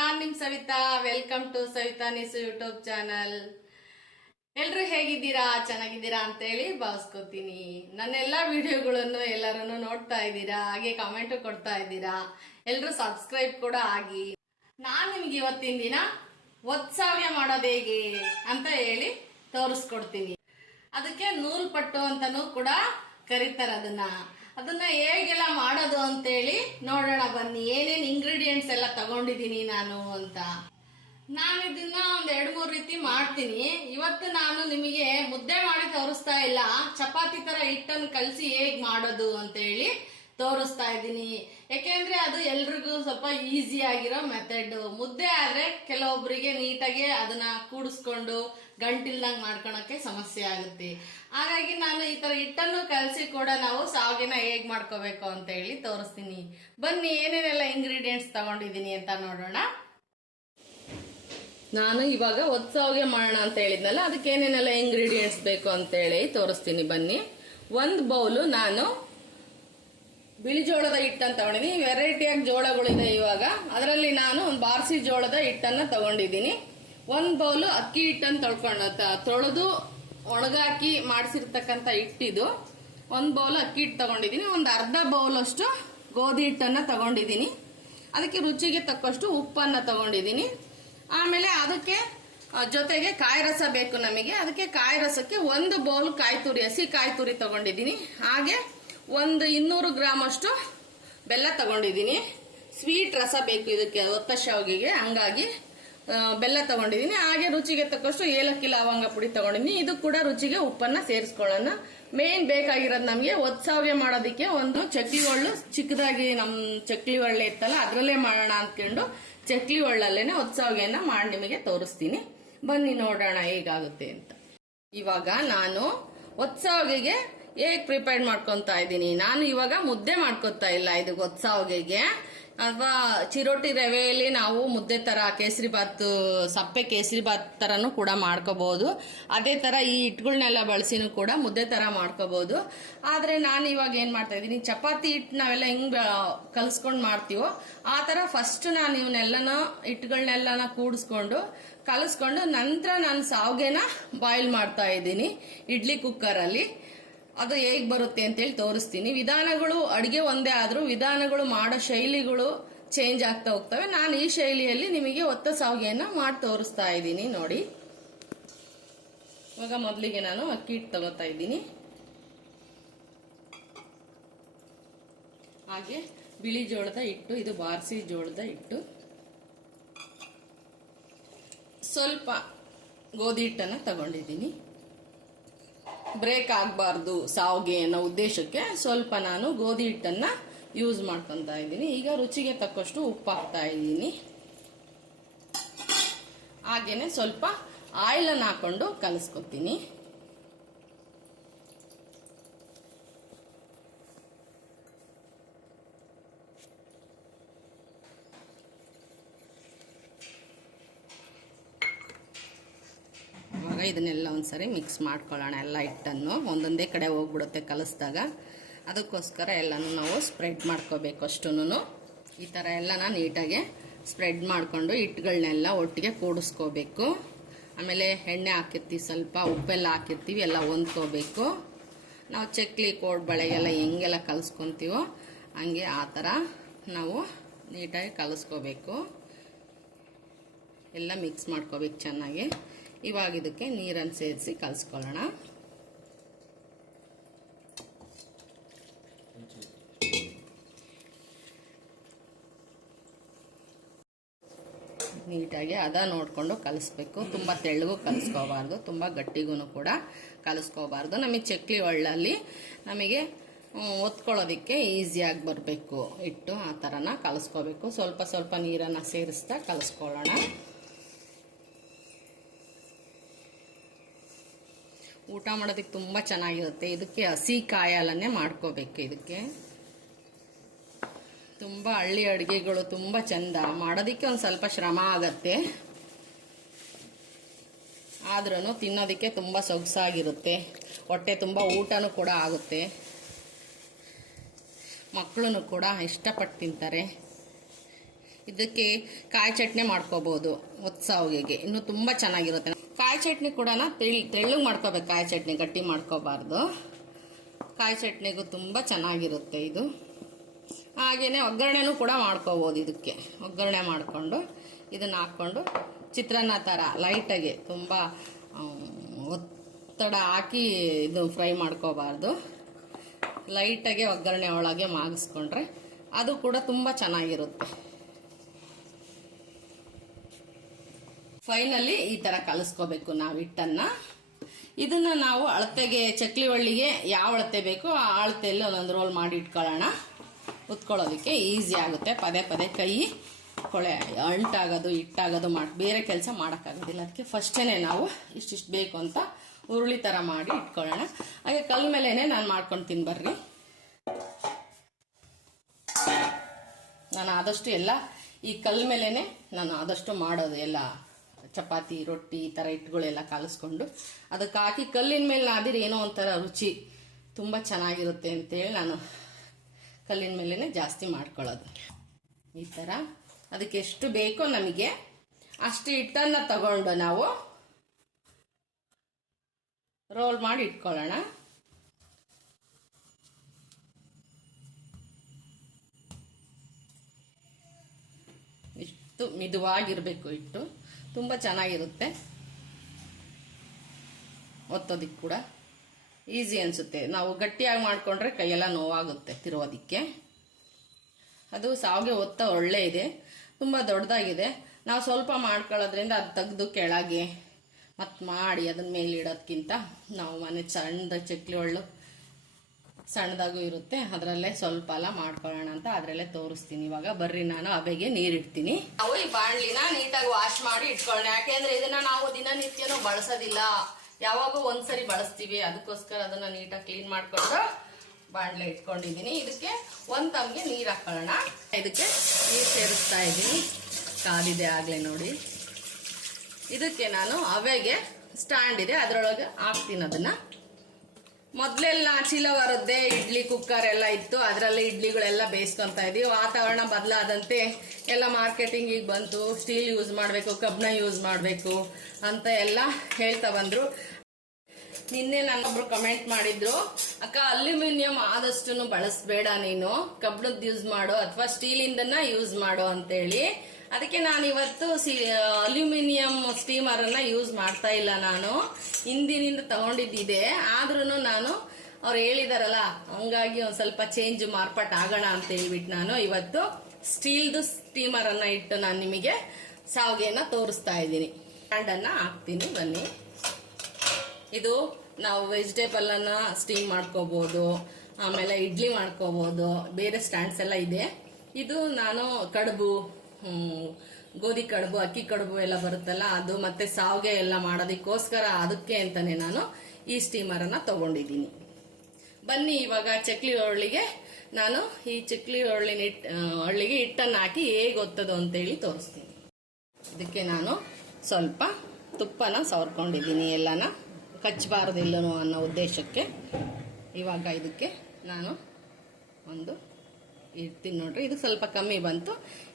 ನಾನ್ ನಿಮ್ Savita. Welcome to Savita ನಿಸು YouTube channel ಎಲ್ರು ಹೇಗಿದ್ದೀರಾ? ಚೆನ್ನಾಗಿದ್ದೀರಾ ಅಂತ ಹೇಳಿ ಭಾವಿಸ್ಕೊತೀನಿ. ನನ್ನ ಎಲ್ಲಾ ವಿಡಿಯೋಗಳನ್ನು ಎಲ್ಲರೂ ನೋಡ್ತಾ ಇದ್ದೀರಾ? ಹಾಗೆ ಕಾಮೆಂಟ್ ಕೊಡ್ತಾ ಇದ್ದೀರಾ? ಎಲ್ರು ಸಬ್ಸ್ಕ್ರೈಬ್ ಕೂಡ ಆಗಿ. ನಾನ್ ನಿಮ್ಗೆ ಇವತ್ತಿನ ದಿನ ಒತ್ಸಾವ್ಯ ಮಾಡೋದು ಹೇಗೆ ಅಂತ ಹೇಳಿ ತೋರಿಸ್ಕೊಡ್ತೀನಿ. ಅದಕ್ಕೆ ನೂಲ್ ಪಟ್ಟು ಅಂತಾನೂ ಕೂಡ ಕರೀತಾರೆ ಅದನ್ನ. ಅದನ್ನ ಹೇಗೆಲ್ಲ ಮಾಡೋದು ಅಂತೇಳಿ ನೋಡೋಣ ಬನ್ನಿ. ಏನೇನ್ ಇಂಗ್ರೀಡಿಯೆಂಟ್ಸ್ ಎಲ್ಲ ತಗೊಂಡಿದ್ದೀನಿ ನಾನು ಅಂತ. ನಾನು ಇದನ್ನ ಒಂದ್ ಎರಡ್ ಮೂರ್ ರೀತಿ ಮಾಡ್ತೀನಿ. ಇವತ್ತು ನಾನು ನಿಮಗೆ ಮುದ್ದೆ ಮಾಡಿ ತೋರಿಸ್ತಾ ಇಲ್ಲ. ಚಪಾತಿ ತರ ಹಿಟ್ಟನ್ನು ಕಲಸಿ ಹೇಗ್ ಮಾಡೋದು ಅಂತ ಹೇಳಿ ತೋರಿಸ್ತಾ ಇದ್ದೀನಿ. ಯಾಕೆಂದ್ರೆ ಅದು ಎಲ್ರಿಗೂ ಸ್ವಲ್ಪ ಈಸಿ ಆಗಿರೋ ಮೆಥಡ್ ಮುದ್ದೆ ಆದ್ರೆ ಕೆಲವೊಬ್ಬರಿಗೆ ನೀಟಾಗಿ ಅದನ್ನ ಕೂಡಿಸ್ಕೊಂಡು ಗಂಟಿಲ್ದಂಗೆ ಮಾಡ್ಕೊಳಕ್ಕೆ ಸಮಸ್ಯೆ ಆಗುತ್ತೆ. ಹಾಗಾಗಿ ನಾನು ಈ ತರ ಹಿಟ್ಟನ್ನು ಕಲಸಿ ಕೂಡ ನಾವು ಸಾವಿಗೆನ ಹೇಗ್ ಮಾಡ್ಕೋಬೇಕು ಅಂತ ಹೇಳಿ ತೋರಿಸ್ತೀನಿ. ಬನ್ನಿ, ಏನೇನೆಲ್ಲ ಇಂಗ್ರೀಡಿಯೆಂಟ್ಸ್ ತಗೊಂಡಿದ್ದೀನಿ ಅಂತ ನೋಡೋಣ. ನಾನು ಇವಾಗ ಒತ್ಸಾವಿಗೆ ಮಾಡೋಣ ಅಂತ ಹೇಳಿದ್ನಲ್ಲ, ಅದಕ್ಕೆ ಏನೇನೆಲ್ಲ ಇಂಗ್ರೀಡಿಯೆಂಟ್ಸ್ ಬೇಕು ಅಂತ ಹೇಳಿ ತೋರಿಸ್ತೀನಿ ಬನ್ನಿ. ಒಂದು ಬೌಲು ನಾನು ಬಿಳಿ ಜೋಳದ ಹಿಟ್ಟನ್ನು ತಗೊಂಡಿದ್ದೀನಿ. ವೆರೈಟಿಯಾಗಿ ಜೋಳಗಳಿದೆ ಇವಾಗ. ಅದರಲ್ಲಿ ನಾನು ಒಂದು ಬಾರ್ಸಿ ಜೋಳದ ಹಿಟ್ಟನ್ನು ತಗೊಂಡಿದ್ದೀನಿ. ಒಂದು ಬೌಲು ಅಕ್ಕಿ ಹಿಟ್ಟನ್ನು ತೊಳ್ಕೊಂಡು ತೊಳೆದು ಒಣಗಾಕಿ ಮಾಡಿಸಿರ್ತಕ್ಕಂಥ ಹಿಟ್ಟಿದು. ಒಂದು ಬೌಲು ಅಕ್ಕಿ ಹಿಟ್ಟು ತಗೊಂಡಿದ್ದೀನಿ. ಒಂದು ಅರ್ಧ ಬೌಲಷ್ಟು ಗೋಧಿ ಹಿಟ್ಟನ್ನು ತಗೊಂಡಿದ್ದೀನಿ. ಅದಕ್ಕೆ ರುಚಿಗೆ ತಕ್ಕಷ್ಟು ಉಪ್ಪನ್ನು ತಗೊಂಡಿದ್ದೀನಿ. ಆಮೇಲೆ ಅದಕ್ಕೆ ಜೊತೆಗೆ ಕಾಯಿ ರಸ ಬೇಕು ನಮಗೆ. ಅದಕ್ಕೆ ಕಾಯಿ ರಸಕ್ಕೆ ಒಂದು ಬೌಲ್ ಕಾಯಿ ತುರಿ, ಹಸಿ ಕಾಯಿ ತುರಿ ತಗೊಂಡಿದ್ದೀನಿ. ಹಾಗೆ ಒಂದು ಇನ್ನೂರು ಗ್ರಾಮ್ ಅಷ್ಟು ಬೆಲ್ಲ ತಗೊಂಡಿದ್ದೀನಿ. ಸ್ವೀಟ್ ರಸ ಬೇಕು ಇದಕ್ಕೆ ಒತ್ತ ಶಾವಿಗೆಗೆ ಹಂಗಾಗಿ ಬೆಲ್ಲ ತಗೊಂಡಿದ್ದೀನಿ. ಹಾಗೆ ರುಚಿಗೆ ತಕ್ಕಷ್ಟು ಏಲಕ್ಕಿ ಲವಂಗ ಪುಡಿ ತಗೊಂಡಿದ್ದೀನಿ. ಇದು ಕೂಡ ರುಚಿಗೆ ಉಪ್ಪನ್ನ ಸೇರಿಸ್ಕೊಳ್ಳೋಣ. ಮೇನ್ ಬೇಕಾಗಿರೋದು ನಮಗೆ ಒತ್ಸಾವ್ಯ ಮಾಡೋದಕ್ಕೆ ಒಂದು ಚಕ್ಲಿ ಒಳ್ಳು ಚಿಕ್ಕದಾಗಿ ನಮ್ಮ ಚಕ್ಲಿ ಒಳ್ಳೆ ಇತ್ತಲ್ಲ, ಅದರಲ್ಲೇ ಮಾಡೋಣ ಅಂದ್ಕೊಂಡು ಚಕ್ಲಿ ಒಳ್ಳಲ್ಲೇನೆ ಒತ್ಸಾವ್ಯನ ಮಾಡಿ ನಿಮಗೆ ತೋರಿಸ್ತೀನಿ. ಬನ್ನಿ ನೋಡೋಣ ಹೇಗಾಗುತ್ತೆ ಅಂತ. ಇವಾಗ ನಾನು ಒತ್ಸಾವಿಗೆಗೆ ಹೇಗ್ ಪ್ರಿಪೇರ್ ಮಾಡ್ಕೊಂತ ಇದ್ದೀನಿ? ನಾನು ಇವಾಗ ಮುದ್ದೆ ಮಾಡ್ಕೊತಾ ಇಲ್ಲ ಇದು ಗೊತ್ಸಾವಿಗೆ ಅಥವಾ ಚಿರೋಟಿ ರವೆಯಲ್ಲಿ ನಾವು ಮುದ್ದೆ ತರ, ಕೇಸರಿ ಬಾತ್ ಸಪ್ಪೆ ಕೇಸರಿ ಬಾತ್ ತರನು ಕೂಡ ಮಾಡ್ಕೋಬಹುದು ಅದೇ ತರ ಈ ಹಿಟ್ಗಳನ್ನೆಲ್ಲ ಬಳಸಿನೂ ಕೂಡ ಮುದ್ದೆ ತರ ಮಾಡ್ಕೋಬಹುದು ಆದ್ರೆ ನಾನು ಇವಾಗ ಏನ್ ಮಾಡ್ತಾ ಇದ್ದೀನಿ, ಚಪಾತಿ ಹಿಟ್ಟು ನಾವೆಲ್ಲ ಹೆಂಗೆ ಕಲ್ಸ್ಕೊಂಡ್ ಮಾಡ್ತೀವೋ, ಆ ತರ ಫಸ್ಟ್ ನಾನು ಇವನ್ನೆಲ್ಲನ ಹಿಟ್ಟುಗಳನ್ನೆಲ್ಲನ ಕೂಡಿಸ್ಕೊಂಡು, ಕಲಿಸ್ಕೊಂಡು ನಂತರ ನಾನು ಸಾವಿಗೆನ ಬಾಯ್ಲ್ ಮಾಡ್ತಾ ಇದ್ದೀನಿ, ಇಡ್ಲಿ ಕುಕ್ಕರಲ್ಲಿ ಅದು ಹೇಗೆ ಬರುತ್ತೆ ಅಂತೇಳಿ ತೋರಿಸ್ತೀನಿ. ವಿಧಾನಗಳು ಅಡಿಗೆ ಒಂದೇ ಆದ್ರೂ ವಿಧಾನಗಳು ಮಾಡೋ ಶೈಲಿಗಳು ಚೇಂಜ್ ಆಗ್ತಾ ಹೋಗ್ತವೆ. ನಾನು ಈ ಶೈಲಿಯಲ್ಲಿ ನಿಮಗೆ ಒತ್ತ ಸಾವಿಗೆಯನ್ನು ಮಾಡಿ ತೋರಿಸ್ತಾ ಇದ್ದೀನಿ ನೋಡಿ. ಇವಾಗ ಮೊದಲಿಗೆ ನಾನು ಅಕ್ಕಿ ಹಿಟ್ಟು ತಗೋತಾ ಇದ್ದೀನಿ. ಹಾಗೆ ಬಿಳಿ ಜೋಳದ ಹಿಟ್ಟು, ಇದು ಬಾರ್ಸಿ ಜೋಳದ ಹಿಟ್ಟು. ಸ್ವಲ್ಪ ಗೋಧಿ ಹಿಟ್ಟನ್ನು ತಗೊಂಡಿದ್ದೀನಿ. ಬ್ರೇಕ್ ಆಗಬಾರ್ದು ಸಾವಿಗೆ ಅನ್ನೋ ಉದ್ದೇಶಕ್ಕೆ ಸ್ವಲ್ಪ ನಾನು ಗೋಧಿ ಹಿಟ್ಟನ್ನು ಯೂಸ್ ಮಾಡ್ಕೊತಾ ಇದ್ದೀನಿ. ಈಗ ರುಚಿಗೆ ತಕ್ಕಷ್ಟು ಉಪ್ಪು ಹಾಕ್ತಾ ಇದ್ದೀನಿ. ಹಾಗೆಯೇ ಸ್ವಲ್ಪ ಆಯಿಲನ್ನು ಹಾಕ್ಕೊಂಡು ಕಲಿಸ್ಕೊತೀನಿ. ಇದನ್ನೆಲ್ಲ ಒಂದ್ಸರಿ ಮಿಕ್ಸ್ ಮಾಡ್ಕೊಳ್ಳೋಣ ಎಲ್ಲ ಹಿಟ್ಟನ್ನು. ಒಂದೊಂದೇ ಕಡೆ ಹೋಗ್ಬಿಡುತ್ತೆ ಕಲಿಸ್ದಾಗ. ಅದಕ್ಕೋಸ್ಕರ ಎಲ್ಲನೂ ನಾವು ಸ್ಪ್ರೆಡ್ ಮಾಡ್ಕೋಬೇಕು ಅಷ್ಟೂ ಈ ಥರ ಎಲ್ಲನ ನೀಟಾಗಿ ಸ್ಪ್ರೆಡ್ ಮಾಡಿಕೊಂಡು ಹಿಟ್ಟುಗಳನ್ನೆಲ್ಲ ಒಟ್ಟಿಗೆ ಕೂಡಿಸ್ಕೋಬೇಕು. ಆಮೇಲೆ ಎಣ್ಣೆ ಹಾಕಿರ್ತೀವಿ ಸ್ವಲ್ಪ, ಉಪ್ಪೆಲ್ಲ ಹಾಕಿರ್ತೀವಿ, ಎಲ್ಲ ಹೊಂದ್ಕೋಬೇಕು. ನಾವು ಚಕ್ಲಿ ಕೋಡ್ಬಳೆಗೆಲ್ಲ ಹೆಂಗೆಲ್ಲ ಕಲಿಸ್ಕೊತೀವೋ ಹಂಗೆ ಆ ಥರ ನಾವು ನೀಟಾಗಿ ಕಲಿಸ್ಕೋಬೇಕು. ಎಲ್ಲ ಮಿಕ್ಸ್ ಮಾಡ್ಕೋಬೇಕು ಚೆನ್ನಾಗಿ. ಇವಾಗ ಇದಕ್ಕೆ ನೀರನ್ನು ಸೇರಿಸಿ ಕಲಿಸ್ಕೊಳ್ಳೋಣ. ನೀಟಾಗಿ ಅದ ನೋಡಿಕೊಂಡು ಕಲಿಸ್ಬೇಕು. ತುಂಬ ತೆಳ್ಳಗೂ ಕಲಿಸ್ಕೋಬಾರ್ದು, ತುಂಬ ಗಟ್ಟಿಗೂ ಕೂಡ ಕಲಿಸ್ಕೋಬಾರ್ದು. ನಮಗೆ ಚಕ್ಲಿ ಒಳ್ಳಲ್ಲಿ ನಮಗೆ ಒತ್ಕೊಳ್ಳೋದಕ್ಕೆ ಈಸಿಯಾಗಿ ಬರಬೇಕು. ಇಟ್ಟು ಆ ಥರನ ಕಲಿಸ್ಕೋಬೇಕು. ಸ್ವಲ್ಪ ಸ್ವಲ್ಪ ನೀರನ್ನು ಸೇರಿಸ್ತಾ ಕಲಿಸ್ಕೊಳ್ಳೋಣ. ಊಟ ಮಾಡೋದಕ್ಕೆ ತುಂಬ ಚೆನ್ನಾಗಿರುತ್ತೆ. ಇದಕ್ಕೆ ಹಸಿ ಕಾಯಾಲನ್ನೇ ಮಾಡ್ಕೋಬೇಕು ಇದಕ್ಕೆ. ತುಂಬ ಹಳ್ಳಿ ಅಡುಗೆಗಳು ತುಂಬ ಚೆಂದ. ಮಾಡೋದಕ್ಕೆ ಒಂದು ಸ್ವಲ್ಪ ಶ್ರಮ ಆಗತ್ತೆ. ಆದ್ರೂ ತಿನ್ನೋದಕ್ಕೆ ತುಂಬ ಸೊಗಸಾಗಿರುತ್ತೆ. ಹೊಟ್ಟೆ ತುಂಬ ಊಟನೂ ಕೂಡ ಆಗುತ್ತೆ. ಮಕ್ಕಳು ಕೂಡ ಇಷ್ಟಪಟ್ಟು ತಿಂತಾರೆ. ಇದಕ್ಕೆ ಕಾಯಿ ಚಟ್ನಿ ಮಾಡ್ಕೋಬೋದು ಒತ್ಸಾವಿಗೆಗೆ ಇನ್ನು ತುಂಬ ಚೆನ್ನಾಗಿರುತ್ತೆ. ಕಾಯಿ ಚಟ್ನಿ ಕೂಡ ತೆಳ್, ತೆಳ್ಳಗೆ ಮಾಡ್ಕೋಬೇಕು. ಕಾಯಿ ಚಟ್ನಿ ಗಟ್ಟಿ ಮಾಡ್ಕೋಬಾರ್ದು. ಕಾಯಿ ಚಟ್ನಿಗೂ ತುಂಬ ಚೆನ್ನಾಗಿರುತ್ತೆ ಇದು. ಹಾಗೆಯೇ ಒಗ್ಗರಣೆನೂ ಕೂಡ ಮಾಡ್ಕೋಬೋದು ಇದಕ್ಕೆ. ಒಗ್ಗರಣೆ ಮಾಡಿಕೊಂಡು ಇದನ್ನು ಹಾಕ್ಕೊಂಡು ಚಿತ್ರಾನ್ನ ಥರ ಲೈಟಾಗಿ ತುಂಬ ಒತ್ತಡ ಹಾಕಿ ಇದು ಫ್ರೈ ಮಾಡ್ಕೋಬಾರ್ದು. ಲೈಟಾಗಿ ಒಗ್ಗರಣೆ ಒಳಗೆ ಮಾಗಿಸ್ಕೊಂಡ್ರೆ ಅದು ಕೂಡ ತುಂಬ ಚೆನ್ನಾಗಿರುತ್ತೆ. ಫೈನಲಿ ಈ ಥರ ಕಲಸ್ಕೋಬೇಕು ನಾವು ಹಿಟ್ಟನ್ನ. ಇದನ್ನ ನಾವು ಅಳತೆಗೆ, ಚಕ್ಲಿ ಒಳ್ಳಿಗೆ ಯಾವ ಅಳತೆ ಬೇಕೋ ಆ ಅಳತೆಯಲ್ಲಿ ಒಂದೊಂದು ರೋಲ್ ಮಾಡಿ ಇಟ್ಕೊಳ್ಳೋಣ. ಉತ್ಕೊಳ್ಳೋದಕ್ಕೆ ಈಸಿ ಆಗುತ್ತೆ. ಪದೇ ಪದೇ ಕೈ ಕೊಳೆ ಅಂಟಾಗೋದು, ಹಿಟ್ಟಾಗೋದು ಮಾಡಿ, ಬೇರೆ ಕೆಲಸ ಮಾಡೋಕ್ಕಾಗೋದಿಲ್ಲ. ಅದಕ್ಕೆ ಫಸ್ಟೇ ನಾವು ಇಷ್ಟಿಷ್ಟು ಬೇಕು ಅಂತ ಉರುಳಿ ಥರ ಮಾಡಿ ಇಟ್ಕೊಳ್ಳೋಣ. ಹಾಗೆ ಕಲ್ ಮೇಲೇ ನಾನು ಮಾಡ್ಕೊಂಡು ತಿನ್ಬರ್ರಿ ನಾನು ಆದಷ್ಟು ಎಲ್ಲ ಈ ಕಲ್ ಮೇಲೇ ನಾನು ಆದಷ್ಟು ಮಾಡೋದು ಎಲ್ಲ ಚಪಾತಿ, ರೊಟ್ಟಿ ಈ ಥರ ಹಿಟ್ಟುಗಳೆಲ್ಲ ಕಲಿಸ್ಕೊಂಡು. ಅದಕ್ಕೆ ಹಾಕಿ ಕಲ್ಲಿನ ಮೇಲೆ ನಾದಿರಿ ಏನೋ ಒಂಥರ ರುಚಿ. ತುಂಬ ಚೆನ್ನಾಗಿರುತ್ತೆ ಅಂತೇಳಿ ನಾನು ಕಲ್ಲಿನ ಮೇಲೇ ಜಾಸ್ತಿ ಮಾಡ್ಕೊಳ್ಳೋದು. ಈ ಥರ ಅದಕ್ಕೆ ಎಷ್ಟು ಬೇಕೋ ನಮಗೆ ಅಷ್ಟು ಹಿಟ್ಟನ್ನು ತಗೊಂಡು ನಾವು ರೋಲ್ ಮಾಡಿ ಇಟ್ಕೊಳ್ಳೋಣ. ಇಷ್ಟು ಮಿದುವಾಗಿರಬೇಕು ಹಿಟ್ಟು. ತುಂಬ ಚೆನ್ನಾಗಿರುತ್ತೆ. ಒತ್ತೋದಿಕ್ಕೆ ಕೂಡ. ಈಸಿ ಅನಿಸುತ್ತೆ. ನಾವು ಗಟ್ಟಿಯಾಗಿ ಮಾಡಿಕೊಂಡ್ರೆ ಕೈಯೆಲ್ಲ ನೋವಾಗುತ್ತೆ ತಿರುವೋದಿಕ್ಕೆ ಅದು ಸಾವಿಗೆ ಒತ್ತ ಒಳ್ಳೆ ಇದೆ. ತುಂಬ ದೊಡ್ಡದಾಗಿದೆ ನಾವು ಸ್ವಲ್ಪ ಮಾಡ್ಕೊಳ್ಳೋದ್ರಿಂದ ಅದು ತೆಗೆದು ಕೆಳಗೆ ಮತ್ತು ಮಾಡಿ ಅದನ್ನ ಮೇಲೆ ಇಡೋದಕ್ಕಿಂತ ನಾವು ಮನೆ ಚಂದ ಚಕ್ಲಿ ಒಳ್ಳು ಸಣ್ಣದಾಗೂ ಇರುತ್ತೆ. ಅದರಲ್ಲೇ ಸ್ವಲ್ಪ ಎಲ್ಲ ಮಾಡ್ಕೊಳ್ಳೋಣ ಅಂತ ಅದರಲ್ಲೇ ತೋರಿಸ್ತೀನಿ. ಇವಾಗ ಬರ್ರಿ, ನಾನು ಅಬೆಗೆ ನೀರಿಡ್ತೀನಿ. ನಾವು ಈ ಬಾಣಲಿನ ನೀಟಾಗಿ ವಾಶ್ ಮಾಡಿ ಇಟ್ಕೊಳ್ಳೋಣ. ಯಾಕೆಂದ್ರೆ ಇದನ್ನ ನಾವು ದಿನನಿತ್ಯನೂ ಬಳಸೋದಿಲ್ಲ. ಯಾವಾಗೂ ಒಂದ್ಸರಿ ಬಳಸ್ತೀವಿ. ಅದಕ್ಕೋಸ್ಕರ ಅದನ್ನ ನೀಟಾಗಿ ಕ್ಲೀನ್ ಮಾಡ್ಕೊಂಡು ಬಾಣಲೆ ಇಟ್ಕೊಂಡಿದ್ದೀನಿ. ಇದಕ್ಕೆ ಒಂದ್ ತಮ್ಗೆ ನೀರು ಹಾಕೊಳ್ಳೋಣ. ಇದಕ್ಕೆ ನೀರು ಸೇರಿಸ್ತಾ ಇದ್ದೀನಿ. ಕಾದಿದೆ ಆಗಲೇ ನೋಡಿ. ಇದಕ್ಕೆ ನಾನು ಅವೆಗೆ ಸ್ಟ್ಯಾಂಡ್ ಇದೆ. ಅದರೊಳಗೆ ಹಾಕ್ತೀನಿ ಅದನ್ನ. ಮೊದ್ಲೆಲ್ಲ ಬರುತ್ತೆ ಇಡ್ಲಿ ಕುಕ್ಕರ್ ಎಲ್ಲ ಇತ್ತು. ಅದರಲ್ಲೇ ಇಡ್ಲಿಗಳೆಲ್ಲ ಬೇಯಿಸ್ಕೊಂತ ಇದ್ವಿ. ವಾತಾವರಣ ಬದಲಾದಂತೆ ಎಲ್ಲ ಮಾರ್ಕೆಟಿಂಗಿಗೆ ಬಂತು. ಸ್ಟೀಲ್ ಯೂಸ್ ಮಾಡಬೇಕು, ಕಬ್ಬನ ಯೂಸ್ ಮಾಡಬೇಕು ಅಂತ ಎಲ್ಲ ಹೇಳ್ತಾ ಬಂದ್ರು. ನಿನ್ನೆ ನನ್ನೊಬ್ರು ಕಮೆಂಟ್ ಮಾಡಿದ್ರು, ಅಕ್ಕ, ಅಲ್ಯೂಮಿನಿಯಂ ಆದಷ್ಟು ಬಳಸಬೇಡ ನೀನು. ಕಬ್ಬಣದ್ ಯೂಸ್ ಮಾಡು ಅಥವಾ ಸ್ಟೀಲಿಂದನ ಯೂಸ್ ಮಾಡು ಅಂತೇಳಿ. ಅದಕ್ಕೆ ನಾನು ಇವತ್ತು ಅಲ್ಯೂಮಿನಿಯಂ ಸ್ಟೀಮರ್ ಅನ್ನ ಯೂಸ್ ಮಾಡ್ತಾ ಇಲ್ಲ ನಾನು. ಹಿಂದಿನಿಂದ ತಗೊಂಡಿದ್ದಿದೆ. ಆದ್ರೂ ನಾನು ಅವ್ರು ಹೇಳಿದಾರಲ್ಲ, ಹಂಗಾಗಿ ಒಂದ್ ಸ್ವಲ್ಪ ಚೇಂಜ್ ಮಾರ್ಪಾಟ್ ಆಗೋಣ ಅಂತ ಹೇಳ್ಬಿಟ್ಟು ನಾನು ಇವತ್ತು ಸ್ಟೀಲ್ದು ಸ್ಟೀಮರ್ ಅನ್ನ ಇಟ್ಟು ನಾನು ನಿಮಗೆ ಸಾವಿಗೆಯನ್ನ ತೋರಿಸ್ತಾ ಇದ್ದೀನಿ. ಅನ್ನ ಹಾಕ್ತೀನಿ, ಬನ್ನಿ. ಇದು ನಾವು ವೆಜಿಟೇಬಲ್ ಅನ್ನ ಸ್ಟೀಮ್ ಮಾಡ್ಕೋಬಹುದು ಆಮೇಲೆ ಇಡ್ಲಿ ಮಾಡ್ಕೋಬಹುದು ಬೇರೆ ಸ್ಟ್ಯಾಂಡ್ಸ್ ಎಲ್ಲ ಇದೆ. ಇದು ನಾನು ಕಡುಬು ಗೋಧಿ ಕಡುಬು, ಅಕ್ಕಿ ಕಡುಬು ಎಲ್ಲ ಬರುತ್ತಲ್ಲ, ಅದು ಮತ್ತೆ ಸಾವಿಗೆ ಎಲ್ಲ ಮಾಡೋದಕ್ಕೋಸ್ಕರ ಅದಕ್ಕೆ ಅಂತಾನೆ ನಾನು ಈ ಸ್ಟೀಮರ್ ಅನ್ನ ತಗೊಂಡಿದ್ದೀನಿ. ಬನ್ನಿ ಇವಾಗ ಚಕ್ಲಿ ಒಳ್ಳಿಗೆ ನಾನು ಈ ಚಕ್ಲಿ ಒಳ್ಳಿನ ಹಿಟ್ ಹಳ್ಳಿಗೆ ಹಿಟ್ಟನ್ನು ಹಾಕಿ ಹೇಗೆ ಒತ್ತದು ಅಂತೇಳಿ ತೋರಿಸ್ತೀನಿ. ಇದಕ್ಕೆ ನಾನು ಸ್ವಲ್ಪ ತುಪ್ಪನ ಸವರ್ಕೊಂಡಿದ್ದೀನಿ ಎಲ್ಲನ. ಕಚ್ಚಬಾರ್ದಿಲ್ಲನು ಅನ್ನೋ ಉದ್ದೇಶಕ್ಕೆ ಇವಾಗ ಇದಕ್ಕೆ ನಾನು ಒಂದು ಇಡ್ತೀನಿ ನೋಡ್ರಿ. ಇದು ಸ್ವಲ್ಪ ಕಮ್ಮಿ ಬಂತು.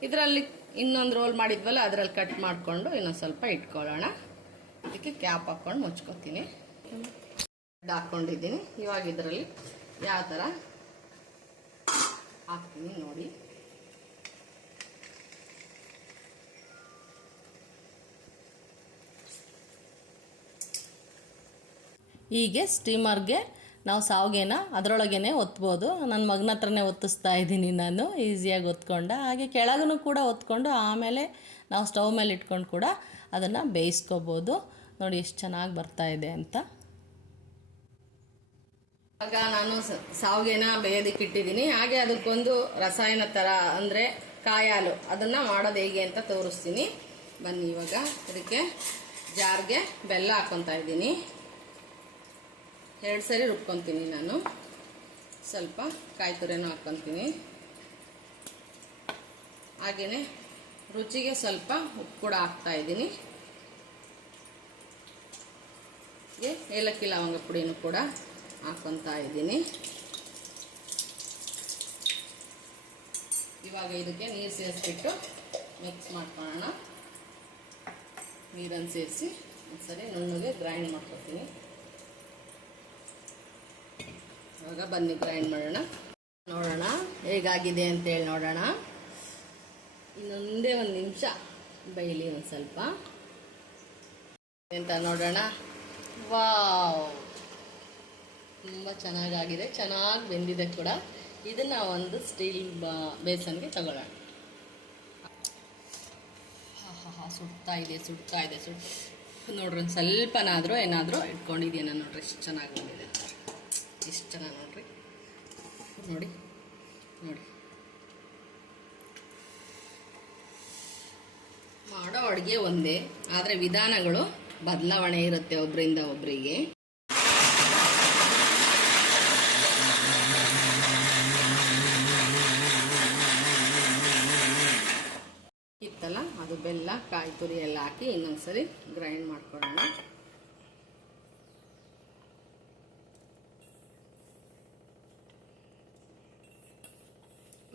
ಇದರಲ್ಲಿ ಇನ್ನೊಂದು ರೋಲ್ ಮಾಡಿದ್ವಲ್ಲ, ಅದರಲ್ಲಿ ಕಟ್ ಮಾಡಿಕೊಂಡು ಇನ್ನೊಂದು ಸ್ವಲ್ಪ ಇಟ್ಕೊಳ್ಳೋಣ. ಇದಕ್ಕೆ ಕ್ಯಾಪ್ ಹಾಕ್ಕೊಂಡು ಮುಚ್ಕೋತೀನಿ. ಹಾಕ್ಕೊಂಡಿದ್ದೀನಿ. ಇವಾಗ ಇದರಲ್ಲಿ ಯಾವ ಥರ ಹಾಕ್ತೀನಿ ನೋಡಿ. ಹೀಗೆ ಸ್ಟೀಮರ್ಗೆ ನಾವು ಶಾವ್ಗೆನ ಅದರೊಳಗೇನೆ ಒತ್ಬೋದು. ನನ್ನ ಮಗನ ಹತ್ರನೇ ಒತ್ತಿಸ್ತಾ ಇದ್ದೀನಿ ನಾನು, ಈಸಿಯಾಗಿ ಒತ್ಕೊಂಡ. ಹಾಗೆ ಕೆಳಗೂ ಕೂಡ ಒತ್ಕೊಂಡು ಆಮೇಲೆ ನಾವು ಸ್ಟವ್ ಮೇಲೆ ಇಟ್ಕೊಂಡು ಕೂಡ ಅದನ್ನು ಬೇಯಿಸ್ಕೋಬೋದು. ನೋಡಿ ಎಷ್ಟು ಚೆನ್ನಾಗಿ ಬರ್ತಾ ಇದೆ ಅಂತ. ಆಗ ನಾನು ಶಾವ್ಗೆನ ಸಾವಿಗೆನ ಬೇಯೋದಕ್ಕೆ ಇಟ್ಟಿದ್ದೀನಿ. ಹಾಗೆ ಅದಕ್ಕೊಂದು ರಸಾಯನ ಥರ ಅಂದರೆ ಕಾಯಾಲು. ಅದನ್ನು ಮಾಡೋದು ಹೇಗೆ ಅಂತ ತೋರಿಸ್ತೀನಿ. ಬನ್ನಿ ಇವಾಗ, ಅದಕ್ಕೆ ಜಾರ್ಗೆ ಬೆಲ್ಲ ಹಾಕ್ಕೊತಾ ಇದ್ದೀನಿ. ಎರಡು ಸರಿ ರುಬ್ಕೊತೀನಿ ನಾನು. ಸ್ವಲ್ಪ ಕಾಯಿ ತುರಿನೂ ಹಾಕ್ಕೊತೀನಿ. ಹಾಗೆಯೇ ರುಚಿಗೆ ಸ್ವಲ್ಪ ಉಪ್ಪು ಕೂಡ ಹಾಕ್ತಾ ಇದ್ದೀನಿ. ಏಲಕ್ಕಿ ಲವಂಗ ಪುಡಿನೂ ಕೂಡ ಹಾಕ್ಕೊತಾ ಇದ್ದೀನಿ. ಇವಾಗ ಇದಕ್ಕೆ ನೀರು ಸೇರಿಸ್ಬಿಟ್ಟು ಮಿಕ್ಸ್ ಮಾಡ್ಕೊಳ್ಳೋಣ. ನೀರನ್ನು ಸೇರಿಸಿ ಒಂದ್ಸರಿ ನುಣ್ಣಗೆ ಗ್ರೈಂಡ್ ಮಾಡ್ಕೊತೀನಿ ಇವಾಗ ಬನ್ನಿ ಗ್ರೈಂಡ್ ಮಾಡೋಣ. ನೋಡೋಣ ಹೇಗಾಗಿದೆ ಅಂತೇಳಿ ನೋಡೋಣ. ಇನ್ನೊಂದೇ ಒಂದು ನಿಮಿಷ ಬೈಲಿ ಒಂದು ಸ್ವಲ್ಪ. ಅಂತ ನೋಡೋಣ? ವಾವ್! ತುಂಬ ಚೆನ್ನಾಗಾಗಿದೆ. ಚೆನ್ನಾಗಿ ಬೆಂದಿದೆ ಕೂಡ. ಇದನ್ನು ಒಂದು ಸ್ಟೀಲ್ ಬೇಸನ್ಗೆ ತಗೊಳ್ಳೋಣ. ಸುಡ್ತಾ ಇದೆ ಸುಡ್ತಾ ಇದೆ, ಸುಡ್ ನೋಡ್ರಿ, ಒಂದು ಸ್ವಲ್ಪನಾದರೂ ಏನಾದರೂ ಇಟ್ಕೊಂಡಿದ್ದೀನ ನೋಡ್ರಿ, ಎಷ್ಟು ಚೆನ್ನಾಗಿ ಬಂದಿದೆ ಚೆನ್ನಾಗಿ ನೋಡ್ರಿ. ನೋಡಿ ನೋಡಿ. ಮಾಡೋ ಅಡುಗೆ ಒಂದೇ, ಆದರೆ ವಿಧಾನಗಳು ಬದಲಾವಣೆ ಇರುತ್ತೆ ಒಬ್ಬರಿಂದ ಒಬ್ಬರಿಗೆ ಇತ್ತಲ್ಲ, ಅದು ಬೆಲ್ಲ, ಕಾಯಿ ತುರಿ ಎಲ್ಲ ಹಾಕಿ ಇನ್ನೊಂದ್ಸರಿ ಗ್ರೈಂಡ್ ಮಾಡ್ಕೊಳ್ಳೋಣ.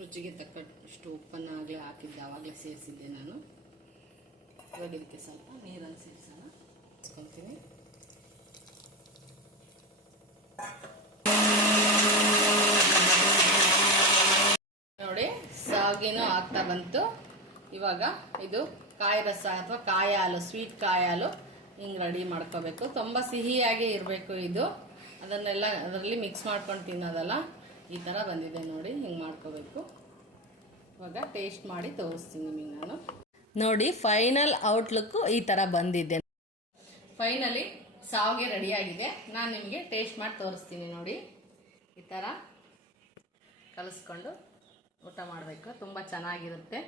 ರುಚಿಗೆ ತಕ್ಕಷ್ಟು ಉಪ್ಪನ್ನು ಆಗಲೇ ಹಾಕಿದ್ದೆ ಆವಾಗಲೇ ಸೇರಿಸಿದ್ದೆ ನಾನು. ಇವಾಗ ಇದಕ್ಕೆ ಸ್ವಲ್ಪ ನೀರನ್ನು ಸೇರಿಸೋಣ. ಹಚ್ಕೊಳ್ತೀನಿ ನೋಡಿ ಸಾಗಿನೂ ಆಗ್ತಾ ಬಂತು. ಇವಾಗ ಇದು ಕಾಯಿ ರಸ ಅಥವಾ ಕಾಯಿ ಹಾಲು ಸ್ವೀಟ್ ಕಾಯಿ ಹಾಲು ಹಿಂಗೆ ರೆಡಿ ಮಾಡ್ಕೋಬೇಕು. ತುಂಬ ಸಿಹಿಯಾಗಿ ಇರಬೇಕು ಇದು. ಅದನ್ನೆಲ್ಲ ಅದರಲ್ಲಿ ಮಿಕ್ಸ್ ಮಾಡ್ಕೊಂಡು ತಿನ್ನೋದಲ್ಲ. ಈ ಥರ ಬಂದಿದೆ ನೋಡಿ, ಹಿಂಗೆ ಮಾಡ್ಕೋಬೇಕು. ಇವಾಗ ಟೇಸ್ಟ್ ಮಾಡಿ ತೋರಿಸ್ತೀನಿ ನಿಮಗೆ ನಾನು. ನೋಡಿ ಫೈನಲ್ ಔಟ್ಲುಕ್ಕು ಈ ಥರ ಬಂದಿದೆ. ಫೈನಲಿ ಸಾವಿಗೆ ರೆಡಿಯಾಗಿದೆ ನಾನು ನಿಮಗೆ ಟೇಸ್ಟ್ ಮಾಡಿ ತೋರಿಸ್ತೀನಿ ನೋಡಿ. ಈ ಥರ ಕಲಿಸ್ಕೊಂಡು ಊಟ ಮಾಡಬೇಕು. ತುಂಬ ಚೆನ್ನಾಗಿರುತ್ತೆ.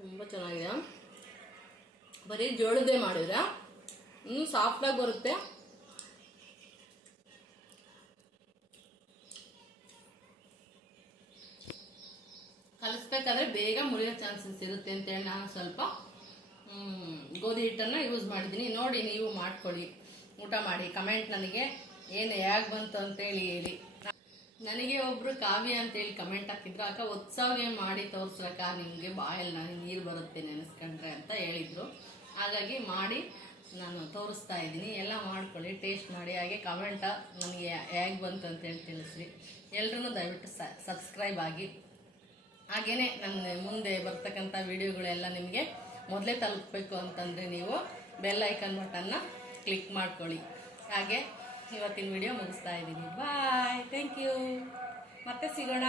ತುಂಬ ಚೆನ್ನಾಗಿದೆ. ಬರೀ ಜೋಳದೇ ಮಾಡಿದ್ರೆ ಇನ್ನೂ ಸಾಫ್ಟಾಗಿ ಬರುತ್ತೆ. ಕಲಿಸ್ಬೇಕಾದ್ರೆ ಬೇಗ ಮುರಿಯೋ ಚಾನ್ಸಸ್ ಇರುತ್ತೆ ಅಂತೇಳಿ ನಾನು ಸ್ವಲ್ಪ ಗೋಧಿ ಹಿಟ್ಟನ್ನು ಯೂಸ್ ಮಾಡಿದ್ದೀನಿ. ನೋಡಿ ನೀವು ಮಾಡ್ಕೊಳ್ಳಿ. ಊಟ ಮಾಡಿ. ಕಮೆಂಟ್ ನನಗೆ ಏನು ಹೇಗೆ ಬಂತು ಅಂತೇಳಿ ಹೇಳಿ ನನಗೆ ಒಬ್ರು ಕಾವ್ಯ ಅಂತೇಳಿ ಕಮೆಂಟ್ ಹಾಕಿದ್ರು. ಅಕ್ಕ ಉತ್ಸವ ಮಾಡಿ ತೋರ್ಸ್ರಕ್ಕ, ನಿಮಗೆ ಬಾಯಲ್ಲಿ ನನಗೆ ನೀರು ಬರುತ್ತೆ ನೆನೆಸ್ಕೊಂಡ್ರೆ ಅಂತ ಹೇಳಿದ್ರು. ಹಾಗಾಗಿ ಮಾಡಿ ನಾನು ತೋರಿಸ್ತಾ ಇದ್ದೀನಿ. ಎಲ್ಲ ಮಾಡ್ಕೊಳ್ಳಿ ಟೇಸ್ಟ್ ಮಾಡಿ. ಹಾಗೆ ಕಮೆಂಟ ನನಗೆ ಹೇಗೆ ಬಂತು ಅಂತೇಳಿ ತಿಳಿಸ್ರಿ. ಎಲ್ರೂ ದಯವಿಟ್ಟು ಸಬ್ಸ್ಕ್ರೈಬ್ ಆಗಿ. ಹಾಗೆಯೇ ನನ್ನ ಮುಂದೆ ಬರ್ತಕ್ಕಂಥ ವಿಡಿಯೋಗಳೆಲ್ಲ ನಿಮಗೆ ಮೊದಲೇ ತಲುಪಬೇಕು ಅಂತಂದರೆ ನೀವು ಬೆಲ್ ಐಕನ್ ಬಟನ್ನ ಕ್ಲಿಕ್ ಮಾಡ್ಕೊಳ್ಳಿ. ಹಾಗೆ ಇವತ್ತಿನ ವಿಡಿಯೋ ಮುಗಿಸ್ತಾ ಇದ್ದೀನಿ. ಬಾಯ್ ಥ್ಯಾಂಕ್ ಯು ಮತ್ತೆ ಸಿಗೋಣ.